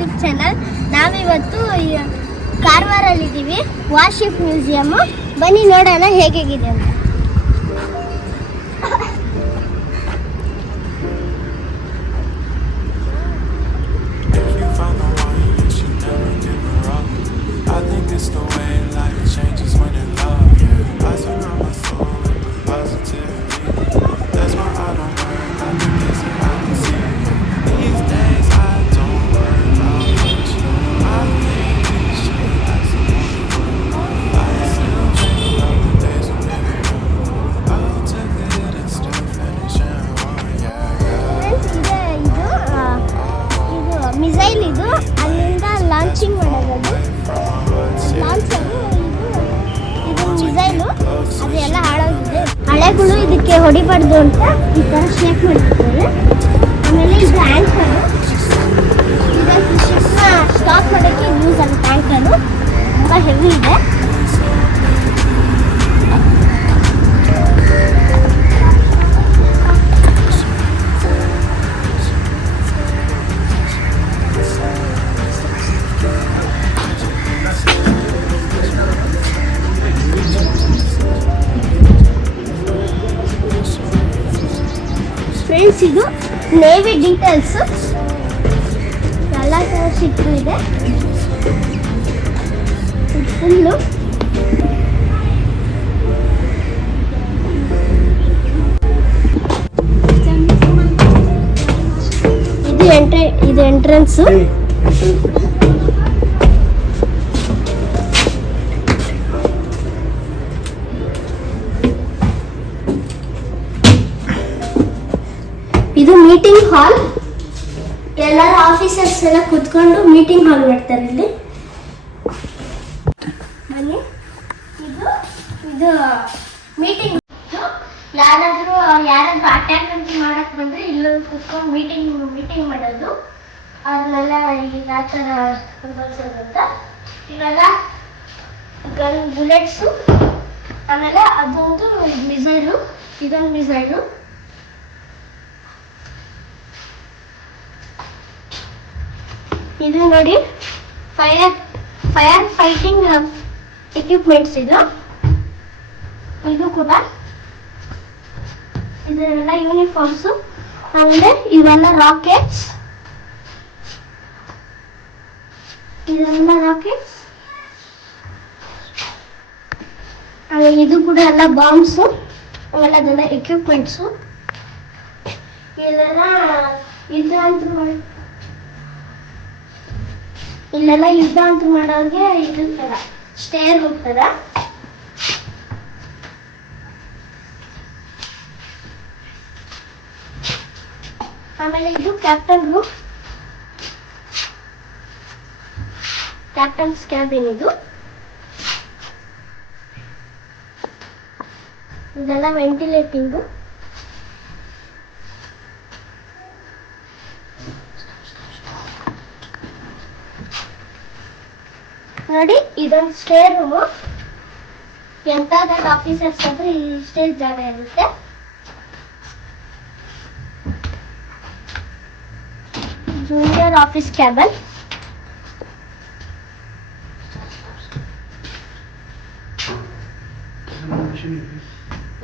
YouTube channel. ನಾವಿವತ್ತು ಕಾರವಾರಲ್ಲಿದ್ದೀವಿ, ವಾರ್ಷಿಪ್ museum. ಬನ್ನಿ ನೋಡೋಣ ಹೇಗಿದೆ ಅಂತ. ಮಿಸೈಲ್ ಇದು, ಅಲ್ಲಿಂದ ಲಾಂಚಿಂಗ್ ಮಾಡೋದು. ಇದು ಮಿಸೈಲು, ಅದೆಲ್ಲ ಹಾಳಾಗಿದೆ. ಹಳೆಗಳು ಇದಕ್ಕೆ ಹೊಡಿಬಾರ್ದು ಅಂತ ಈ ಥರ ಶೇಕ್ ಮಾಡ್ತಿದ್ದಾರೆ. ಆಮೇಲೆ ಇದು ಆ್ಯಂಕರು, ಇದಕ್ಕೆ ಶಿಪ್ನ ಸ್ಟಾಪ್ ಮಾಡೋಕ್ಕೆ ಯೂಸ್ ಆಗುತ್ತೆ. ಆ್ಯಂಕರು ತುಂಬ ಹೆವಿ ಇದೆ. ಫ್ರೆಂಡ್ಸ್, ಇದು ನೇವಿ ಡೀಟೇಲ್ಸ್, ಎಲ್ಲ ಥರ ಶಿಪ್ ಇದೆ. ಫುಲ್ಲು ಇದು ಎಂಟ್ರೆನ್ಸು. ಇದು ಮೀಟಿಂಗ್ ಹಾಲ್. ಎಲ್ಲರ ಆಫೀಸರ್ಸ್ ಎಲ್ಲ ಕೂತ್ಕೊಂಡು ಮೀಟಿಂಗ್ ಹಾಲ್ ಮಾಡ್ತಾರೆ ಇಲ್ಲಿ. ಬನ್ನಿ, ಇದು ಮೀಟಿಂಗ್. ಯಾರಾದ್ರೂ ಅಟ್ಯಾಕ್ ಅಂತ ಮಾಡಕ್ ಬಂದ್ರೆ ಇಲ್ಲೊಂದು ಕೂತ್ಕೊಂಡು ಮೀಟಿಂಗ್ ಮಾಡೋದು. ಅದನ್ನೆಲ್ಲ ಈಗ ಆ ಥರ ಬಳಸೋದಂತ. ಇವೆಲ್ಲ ಗನ್, ಬುಲೆಟ್ಸು. ಆಮೇಲೆ ಅದೊಂದು ಮಿಸೈಲು, ಇದೊಂದು ಮಿಸೈಲು. ಇದು ನೋಡಿ, ಫೈರ್ ಫೈಟಿಂಗ್ ಎಕ್ವಿಪ್ಮೆಂಟ್ಸ್. ಇದು ಕೂಡ, ಇದೆಲ್ಲ ಯೂನಿಫಾರ್ಮ್ಸು. ಆಮೇಲೆ ಇವೆಲ್ಲ ರಾಕೆಟ್ಸ್, ಆಮೇಲೆ ಇದು ಕೂಡ ಎಲ್ಲ ಬಾಂಬ್ಸು. ಆಮೇಲೆ ಅದೆಲ್ಲ ಎಕ್ವಿಪ್ಮೆಂಟ್ಸು. ಇಲ್ಲೆಲ್ಲ ಯುದ್ಧ ಅಂತ ಮಾಡೋರಿಗೆ ಇರ್ತಾರ, ಸ್ಟೇರ್ ಹೋಗ್ತಾರ. ಆಮೇಲೆ ಇದು ಕ್ಯಾಪ್ಟನ್ಸ್ ಕ್ಯಾಬಿನ್. ಇದೆಲ್ಲ ವೆಂಟಿಲೇಟಿಂಗು. ನೋಡಿ, ಇದೊಂದು ಸ್ಟೇರ್ ರೂಮು. ಎಂತಾದ ಆಫೀಸರ್ಸ್ ಅಂದ್ರೆ ಇಷ್ಟೇ ಜಾಗ ಇರುತ್ತೆ. Junior office cabin.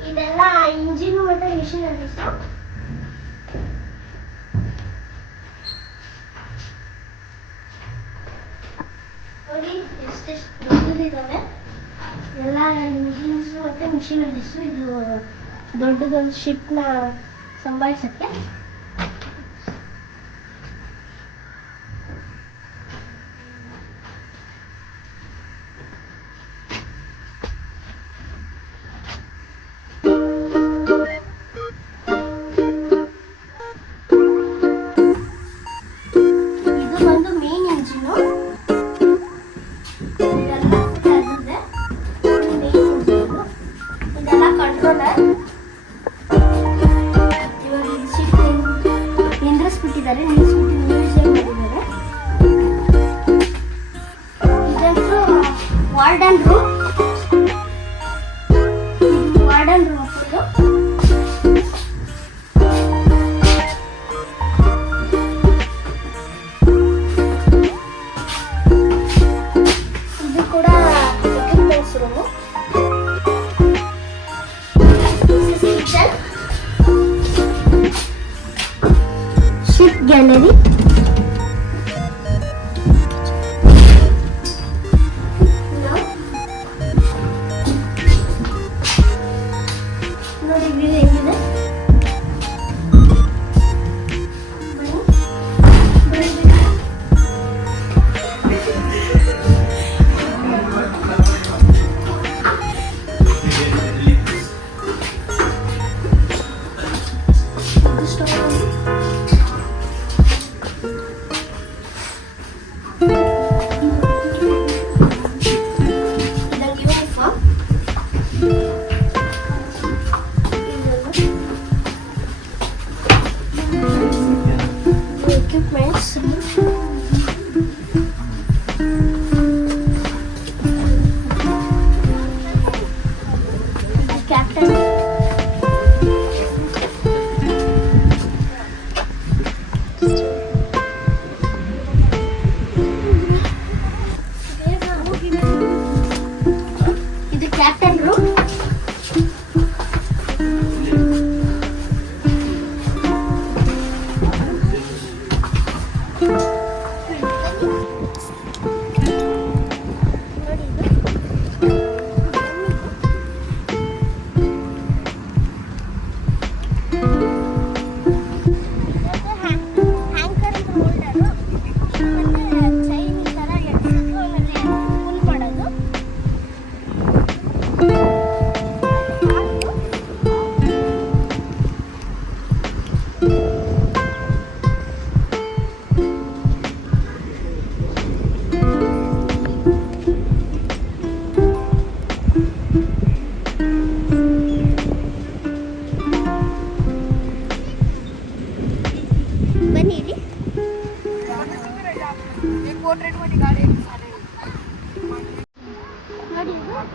ಇದೆಲ್ಲ ಇಂಜಿನ್ ಮತ್ತೆ ಮಿಷನರೀಸ್. ನೋಡಿ ಎಷ್ಟೆಷ್ಟು ದೊಡ್ಡದಿದ್ದಾವೆ ಎಲ್ಲ ಇಂಜಿನ್ಸ್ ಮತ್ತೆ ಮಿಷನರೀಸ್. ಇದು ದೊಡ್ಡದೊಂದು ಶಿಪ್ನ ಸಂಭಾಳಿಸಕ್ಕೆ. Warden room.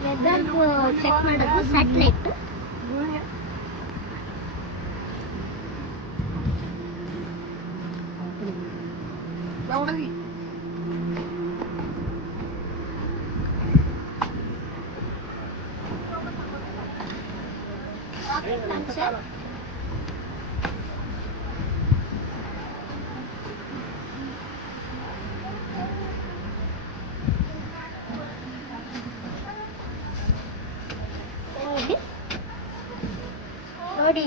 ವೆದರ್ ಚೆಕ್ ಮಾಡೋದು ಸ್ಯಾಟಲೈಟ್. ನೋಡಿ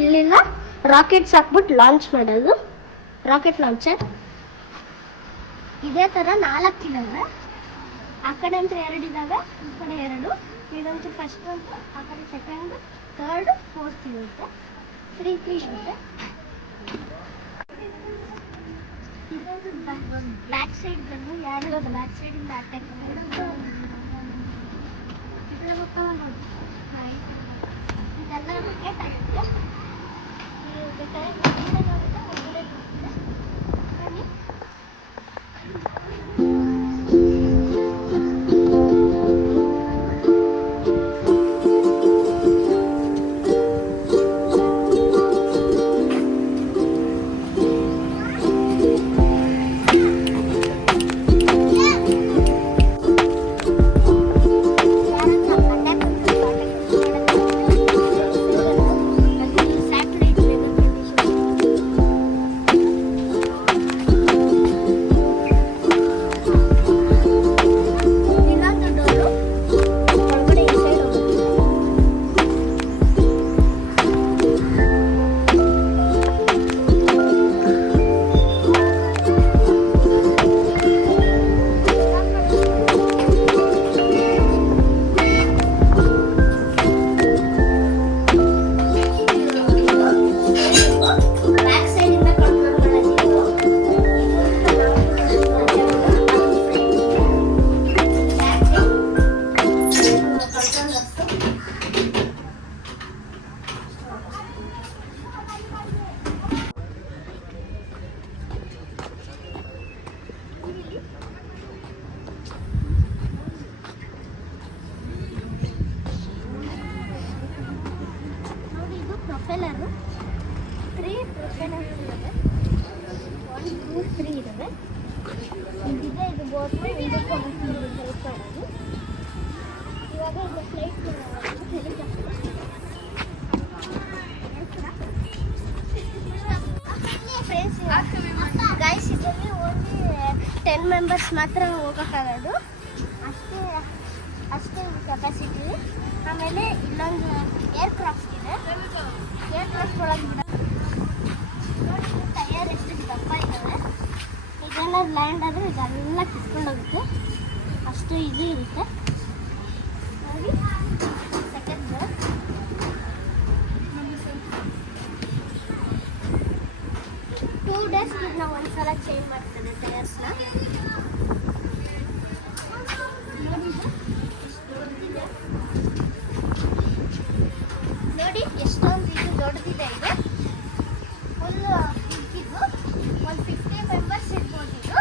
ಇಲ್ಲಿಂದ ರಾಕೆಟ್ಸ್ ಹಾಕ್ಬಿಟ್ಟು ಲಾಂಚ್ ಮಾಡೋದು. ರಾಕೆಟ್ ಲಾಂಚರ್ ಇದೇ ಥರ 4 ಇದ್ದಾವೆ. ಆ ಕಡೆ ಅಂತ 2 ಇದ್ದಾವೆ, ಈ ಕಡೆ 2. ಇದಂತೂ ಫಸ್ಟ್ ಒಂದು, ಆ ಕಡೆ ಸೆಕೆಂಡ್, ಥರ್ಡ್, ಫೋರ್ತ್ ಇರುತ್ತೆ. 3 ಇರುತ್ತೆ. ಇದೊಂದು ಬ್ಯಾಕ್ ಸೈಡ್ ಬಂದು ಯಾರು ಬ್ಯಾಕ್ ಸೈಡಿಂದ ಅಟ್ಯಾಕ್ ಇದೆಲ್ಲ ರಾಕೆಟ್ ಆಗುತ್ತೆ. ಪ್ರೊಪೆಲ್ಲರು 3 ಪ್ರೊಪೆಲ್ಲರ್ಸ್ ಇದ್ದಾವೆ. 1, 2, 3 ಇದ್ದಾವೆ. ಇದಿದೆ, ಇದು ಬೋಟ್ ಹೆಲ್ಪ್ ಮಾಡೋದು. ಇವಾಗ ಇದು ಫ್ಲೈಟ್ ಫ್ರೆಂಡ್ಸ್ ಗೈಸ್, ಇದರಲ್ಲಿ ಓನ್ಲಿ 10 ಮೆಂಬರ್ಸ್ ಮಾತ್ರ ಹೋಗೋಕ್ಕಾಗೋದು. ಅಷ್ಟೇ ಕೆಪಾಸಿಟಿ. ಆಮೇಲೆ ಇಲ್ಲೊಂದು ಏರ್ಕ್ರಾಫ್ಟ್ ಇದೆ. ಏರ್ಕ್ರಾಫ್ಟ್ ಒಳಗೆ ಟೈರ್ ಎಷ್ಟು ದಪ್ಪ ಇದ್ದಾವೆ. ಇದೆಲ್ಲ ಲ್ಯಾಂಡ್ ಆದರೆ ಇದೆಲ್ಲ ಕಿತ್ಕೊಂಡೋಗುತ್ತೆ. ಅಷ್ಟು ಈಸಿ ಇರುತ್ತೆ ನೋಡಿ. ಸೆಕೆಂಡ್ 2 ಡೇಸ್ ನಾವು ಒಂದ್ಸಲ ಚೇಂಜ್ ಮಾಡ್ತೇವೆ ಟೈರ್ಸ್ನ. ನೋಡಿ ಎಷ್ಟೊಂದು ಇದು ದೊಡ್ಡದಿದೆ. ಇದು ಫುಲ್ ಇದ್ದಿದ್ದು ಒಂದು 50 ಮೆಂಬರ್ಸ್ ಇರ್ಬೋದು ಇದು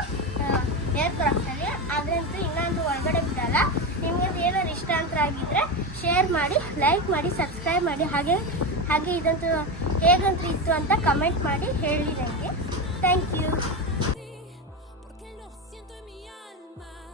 ಏರ್ಕ್ರಾಫ್ಟಲ್ಲಿ. ಅದರಂತೂ ಇನ್ನೊಂದು ಒಳಗಡೆ ಬಿಡಲ್ಲ. ನಿಮಗೆ ಏನಾದ್ರು ಇಷ್ಟ ಅಂತ ಆಗಿದ್ರೆ ಶೇರ್ ಮಾಡಿ, ಲೈಕ್ ಮಾಡಿ, ಸಬ್ಸ್ಕ್ರೈಬ್ ಮಾಡಿ. ಹಾಗೆ ಇದಂತೂ ಹೇಗಂತೂ ಇತ್ತು ಅಂತ ಕಮೆಂಟ್ ಮಾಡಿ ಹೇಳಿ ನನಗೆ. Thank you.